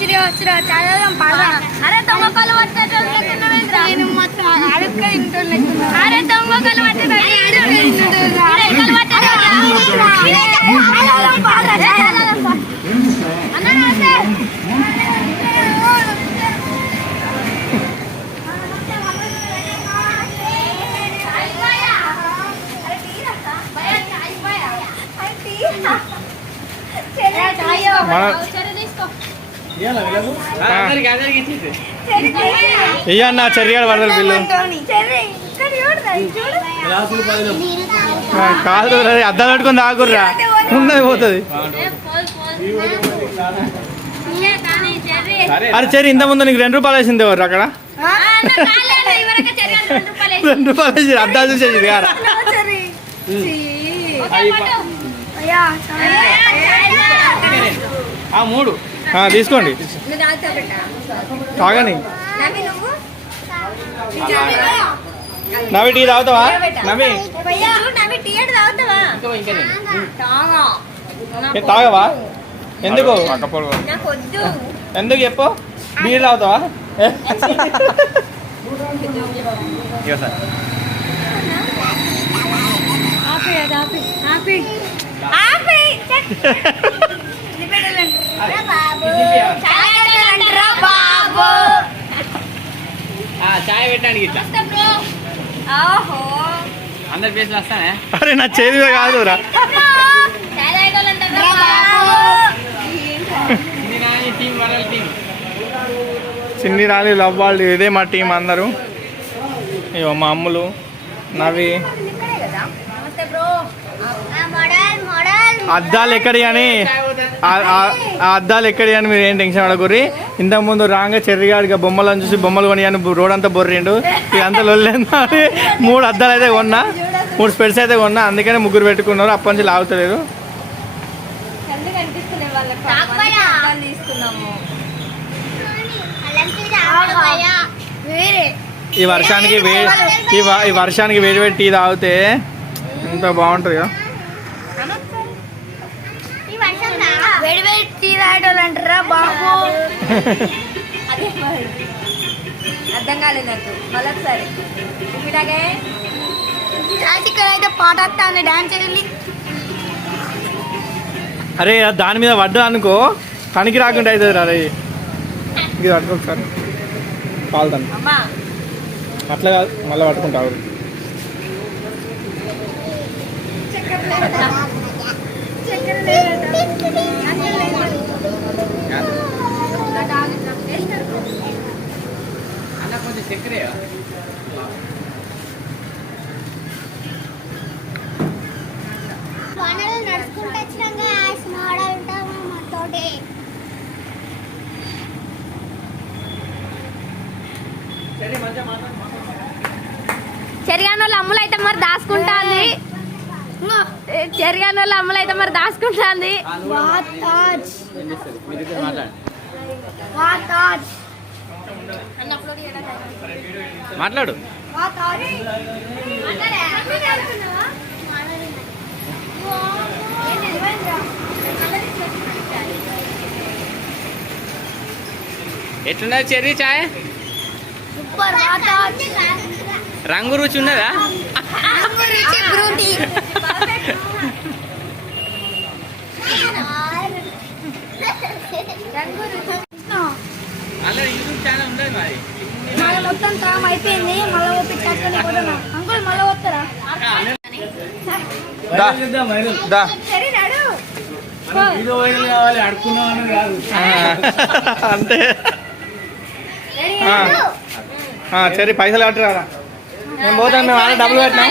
అరే దొంగకాలు అరే దొంగకాలు ఇయ్యన్నా చెర్రిగాడు పడతారు బిల్లు కాదు అద్దాలు పట్టుకొని తాగుర్రా ఉన్నది పోతుంది. అరే చెర్రి ఇంత ముందు నీకు 2 రూపాయలు వేసింది ఎవరు అక్కడ 2 రూపాయలు వేసి అద్దాలు చూసేది గారా 3 తీసుకోండి తాగండి. నవి టీ తాగుతావా? నవి తాగవా? ఎందుకు ఎందుకు చెప్పు. బీర్ తాగుతావా? చాయ్ పెట్టడానికి అందరి ప్లేస్ వస్తానే. అరే నా చేతి కాదురా చిన్ని రాని లవ్ వాళ్ళు ఇదే మా టీం అందరూ. ఇవో మా అమ్ములు నవి. అద్దాలు ఎక్కడి అని అద్దాలు ఎక్కడి అని మీరు ఏం టెన్షన్ పడకూరి. ఇంతకుముందు రాగా చెర్రిగాడిగా బొమ్మలను చూసి బొమ్మలు కొని అని రోడ్ అంతా బొర్రిండు. ఇదంతా లొల్లేందా అని 3 అద్దాలు అయితే కొన్నా, 3 స్పెట్స్ అయితే కొన్నా. అందుకనే 3 పెట్టుకున్నారు. అప్పటి నుంచి లాగుతలేదు. ఈ వర్షానికి వేడి వేడి టీ తాగితే ఎంత బాగుంటుంది కదా. అర్థం కాలేదు నాకు. మళ్ళొకసారి అయితే పాట వస్తాను డాన్స్ చేయండి. అరే దాని మీద పడ్డా అనుకో పనికి రాకుండా అవుతుంది రా. అరే ఇది పట్టుకో ఒకసారి పాలుతాను. అట్లా కాదు మళ్ళీ పట్టుకుంటావు. అన్న కొంచెం చక్కెర నడుచుకుంటూ వచ్చినాక చెరిగాని వాళ్ళ అమ్ములు అయితే మరి దాచుకుంటాంది. చెరిగాని వాళ్ళ అమ్ములు అయితే మరి దాచుకుంటాంది. మాట్లాడు. ఎట్లున్నది చెర్రీ చాయ్? రంగు రుచి ఉన్నదా? అలా యూట్యూబ్ ఛానల్ ఉండదు మరి. మొత్తం కామ్ అయిపోయింది. మళ్ళీ అంకుల్ మళ్ళీ వస్తారా? అంతే సరే పైసలు కట్టరా. మేము పోతాం. మేము ఆడ డబ్బులు కట్టినాం.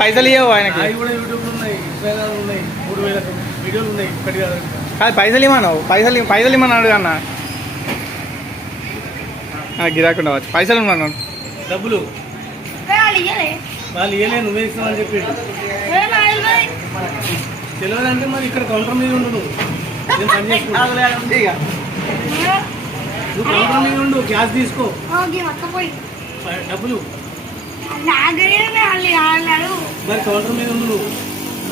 పైసలు ఇవ్వవు ఆయనకి. కాదు పైసలు ఇవ్వను. పైసలు ఇవ్వమన్నాడు అన్న. గిరాకుండా వచ్చు. పైసలు ఇవ్వమన్నాడు. డబ్బులు వాళ్ళు ఇవ్వలే, నువ్వే ఇస్తామని చెప్పి తెలియదంటే మరి ఇక్కడ కౌంటర్ మీద ఉండు. నువ్వు కౌంటర్ మీద ఉండు. క్యాష్ తీసుకో. డబ్బులు మరి కౌంటర్ మీద ఉండు. నువ్వు